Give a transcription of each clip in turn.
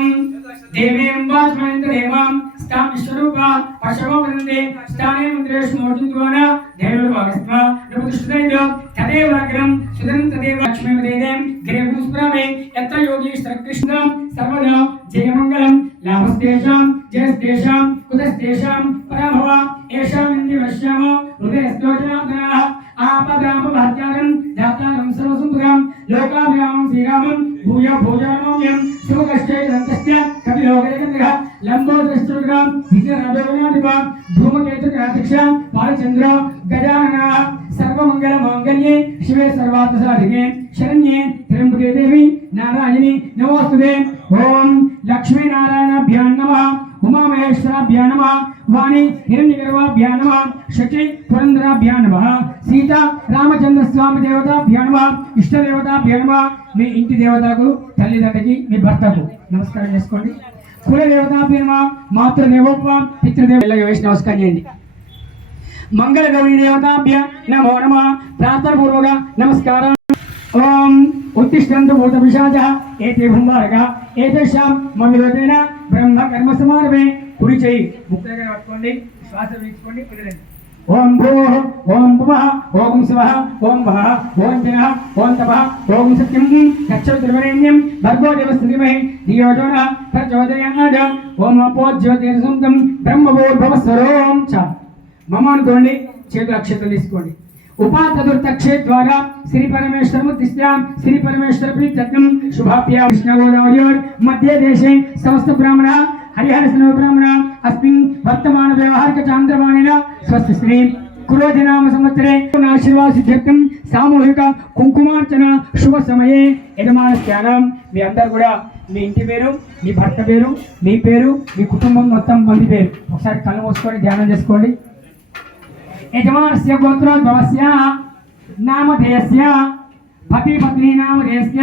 ओम देवीं वाचमयन्त देवां स्तां विश्वरूपा पशवो वदन्ते स्थाने मुद्रेषु मोर्जुद्वाना देवलोकस्मा नमोस्तुते तदेव अग्रं सुदं तदेव लक्ष्मी वदेदें गिरिपुष्परामे यत्र योगी श्रीकृष्णं सर्वदा जयमंगलं लाभस्तेषां जयस्तेषां कुतस्तेषां पराभव एषां इन्द्रियवश्यामो हृदयस्तोजनादनाः आपदापभात्यारं दातारं सर्वसुन्दरं लोकाभिरामं श्रीरामं भूय भोजानोम्यं सुखकष्टैरन्तस्य कपिलोकैकन्द्रः लम्बोदरश्चुग्रां विघ्नराजोगणाधिपा धूमकेतुग्राध्यक्ष बालचन्द्र गजाननः सर्वमङ्गलमाङ्गल्ये शिवे सर्वार्थसाधिके शरण्ये त्र्यम्बके देवी नारायणी नमोस्तुते ओम लक्ष्मीनारायणाभ्यां नमः उमामहेश्वराभ्यां नमः वाणी हिरण्यगर्भाभ्यां नमः शची पुरंदराभ्यां नमः सीता रामचंद्र स्वामी देवताभ्यां नमः इष्ट देवताभ्यां नमः మీ ఇంటి దేవతకు తల్లిదండ్రికి మీ భర్తకు నమస్కారం చేసుకోండి కుల దేవతాభ్యాం నమः మాతృదేవోప పితృదేవులకు వేసి నమస్కారం చేయండి మంగళ గౌరీ దేవతాభ్యాం నమో నమః ప్రార్థన పూర్వక నమస్కారం ओम उत्तिष्ठन्तु भूतपिशाचः एते भुंभारकः एतेषां ममिलोतेन ब्रह्म कर्म समारभे कुడి చేయి ముక్తగా పట్టుకోండి శ్వాస పీల్చుకోండి వదిలేండి ఓం భూః ఓం భువః ఓం శివః ఓం వః ఓం జనః ఓం తపః ఓం సత్యం గచ్చోతిర్వరేణ్యం భర్గో దేవస్య ధీమహి ధియో యో నః ప్రచోదయాత్ ఓం అపోజ్యోతిర్సంతం బ్రహ్మభూర్భువస్వరోం చ మమ అనుకోండి చేతుల అక్షతలు తీసుకోండి उपाचतुर्थक्षे द्वारा श्री परमेश्वर मुद्दिश्य श्री परमेश्वर प्रीत्यर्थम शुभाभ्या कृष्णगोदावरी मध्य देशे समस्त ब्राह्मण हरिहर स्नव ब्राह्मण अस्मिन् वर्तमान व्यवहारिक चांद्रमाणेन स्वस्थ श्री कुरोधिनाम संवत्सरे आशीर्वाद सिद्ध्यर्थम सामूहिक కుంకుమార్చన శుభ సమయే యజమాన స్నానం మీ అందరూ కూడా మీ ఇంటి పేరు మీ భర్త పేరు మీ పేరు మీ కుటుంబం మొత్తం మంది పేరు ఒకసారి కళ్ళు మూసుకొని ధ్యానం చేసుకోండి यजमानस्य गोत्रोद्भवस्य नामधेयस्य पति पत्नी नामधेयस्य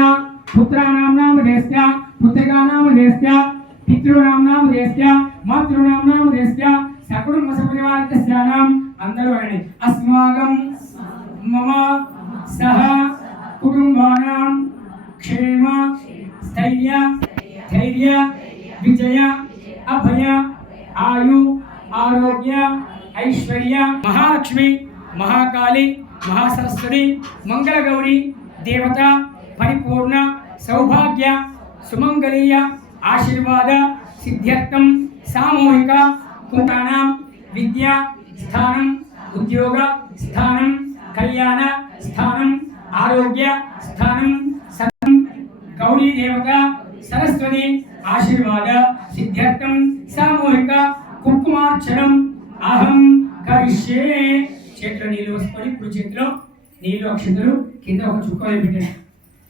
पुत्राणां नामधेयस्य पुत्रिकानां नामधेयस्य पितॄणां नामधेयस्य मातॄणां नामधेयस्य सकुटुम्ब सपरिवारस्य नाम अंदर वरणे अस्माकं मम सह कुटुम्बानां क्षेम स्थैर्य धैर्य विजय अभय आयु आरोग्य ऐश्वर्य महालक्ष्मी महाकाली महासरस्वती मंगल गौरी देवता परिपूर्ण सौभाग्य सुमंगलीय आशीर्वाद सिद्ध्यर्थम सामूहिक कुटानां विद्या स्थानं उद्योग स्थानं कल्याण स्थानं आरोग्य स्थानं सतं गौरी देवता सरस्वती आशीर्वाद सिद्ध्यर्थम सामूहिक कुंकुमार्चनम अहम करिष्ये చేతిలో నీళ్ళు పోసుకొని కుడి చేతిలో నీళ్ళు అక్షంతలు కింద ఒక చుక్క వదిలిపెట్టండి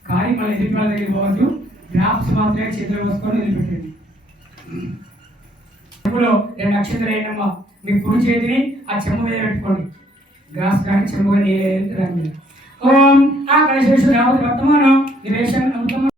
కారి మళ్ళీ ఎదుటి వాళ్ళ దగ్గర పోవద్దు డ్రాప్స్ మాత్రమే చేతిలో పోసుకొని వదిలిపెట్టండి చెంబులో 2 అక్షంతలు వేయనమ్మా మీ కుడి చేతిని ఆ చెంబు మీద పెట్టుకోండి గ్లాస్ కానీ చెంబుగా నీళ్ళు వేయండి ఓం ఆ కలశేషు రావతి వర్తమానం నివేశం